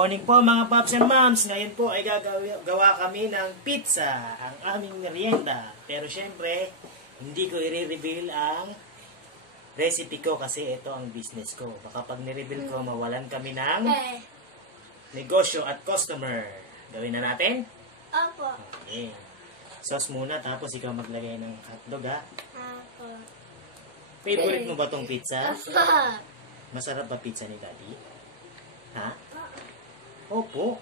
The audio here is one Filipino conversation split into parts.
morning po mga paps and moms. Ngayon po ay gagawa kami ng pizza, ang aming merienda. Pero syempre, hindi ko i-reveal ang recipe ko kasi ito ang business ko. Baka pag ni-reveal ko, mawalan kami ng negosyo at customer. Gawin na natin? Opo. Okay. Sauce muna, tapos ikaw maglagay ng hotdog, ha? Opo. Favorite mo ba tong pizza? Opo. Masarap ba pizza ni Daddy? Ha? Opo.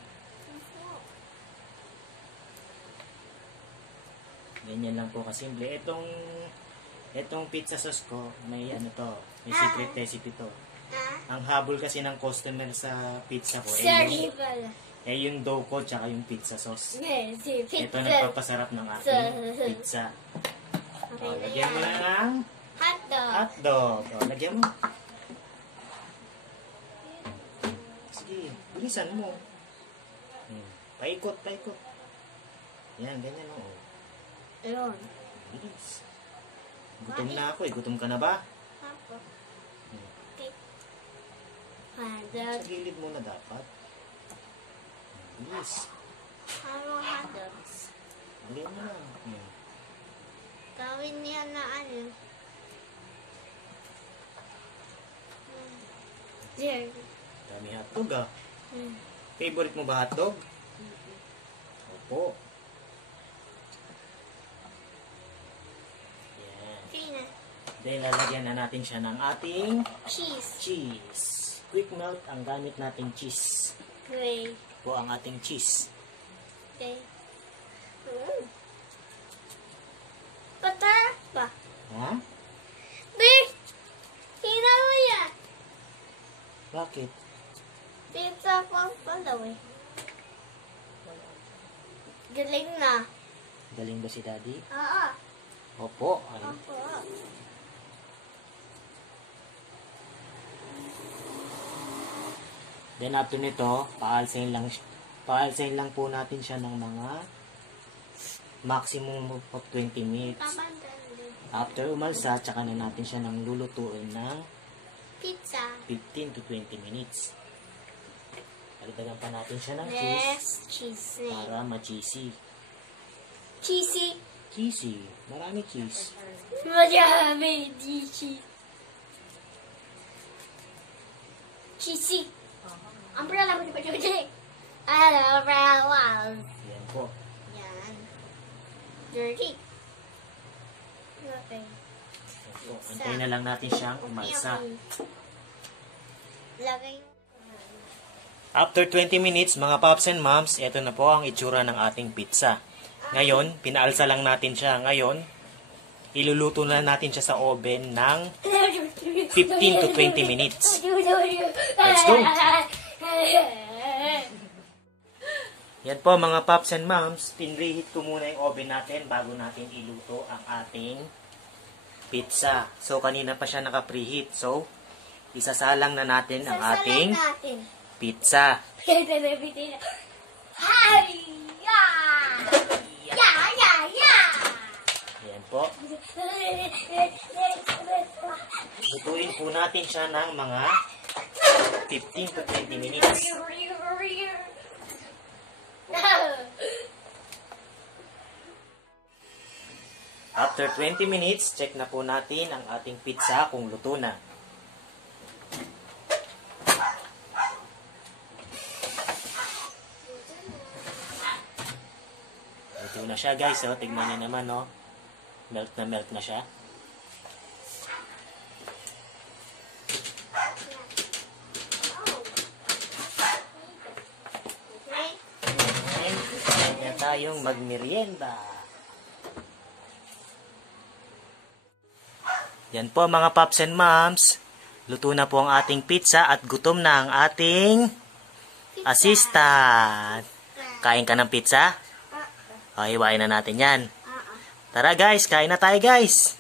Ganyan lang po kasimple. Itong pizza sauce ko, may ano to, may secret recipe to. Ang habol kasi ng customer sa pizza ko, yung dough ko tsaka yung pizza sauce. Ito nagpapasarap ng ating pizza. O, lagyan mo na ng hotdog. O, lagyan mo. Sige, bilisan mo. Paikot. Yan, ganyan o. Ayun. Bilis. Gutom na ako eh. Gutom ka na ba? Opo. Okay. Sa gilid muna dapat. Bilis. Ano hotdogs? Lagyan mo na. Gawin niya na ano. There. Dami hotdog ah. Favorite mo ba hotdog? Opo. Yan. Okay na. Then lalagyan na natin siya ng ating Cheese. Quick melt ang gamit nating cheese. Gray. Po ang ating cheese. Okay. Butter ba? Ha? Beef! Hina mo yan! Bakit? Pizza pang palaw eh. Galing na. Galing ba si Daddy? Oo. Opo. Ay. Opo. Then after nito, paalsahin lang po natin siya ng mga maximum of 20 minutes. After umalsa, tsaka na natin siya ng lulutuin ng Pizza. 15 to 20 minutes. Pagdagan pa natin siya ng Cheese. para ma-cheesy. Cheesy. Cheesy. Marami cheese. Marami cheesy. Cheesy. Umbrella mo di ba dyan? Umbrella. Yan po. Yan. Dirty. Okay. Yan po. Antayin na lang natin siyang umalsa. Lagay. After 20 minutes, mga pops and moms, ito na po ang itsura ng ating pizza. Ngayon, pinaalsa lang natin siya. Ngayon, iluluto na natin siya sa oven ng 15 to 20 minutes. Let's go! Yan po mga pops and moms, pinreheat ko muna yung oven natin bago natin iluto ang ating pizza. So, kanina pa siya naka-preheat. So, isasalang na natin ang ating pizza. Yan po. Lutuin po natin siya ng mga 15 to 20 minutes. After 20 minutes, check na po natin ang ating pizza kung luto na. Luto na siya guys, oh. Tignan niyo naman, oh. Melt na siya. Kaya tayong magmerienda. Yan po mga pops and moms. Luto na po ang ating pizza at gutom na ang ating assistant. Kain ka ng pizza? O, hiwain na natin yan. Tara guys, kain na tayo guys.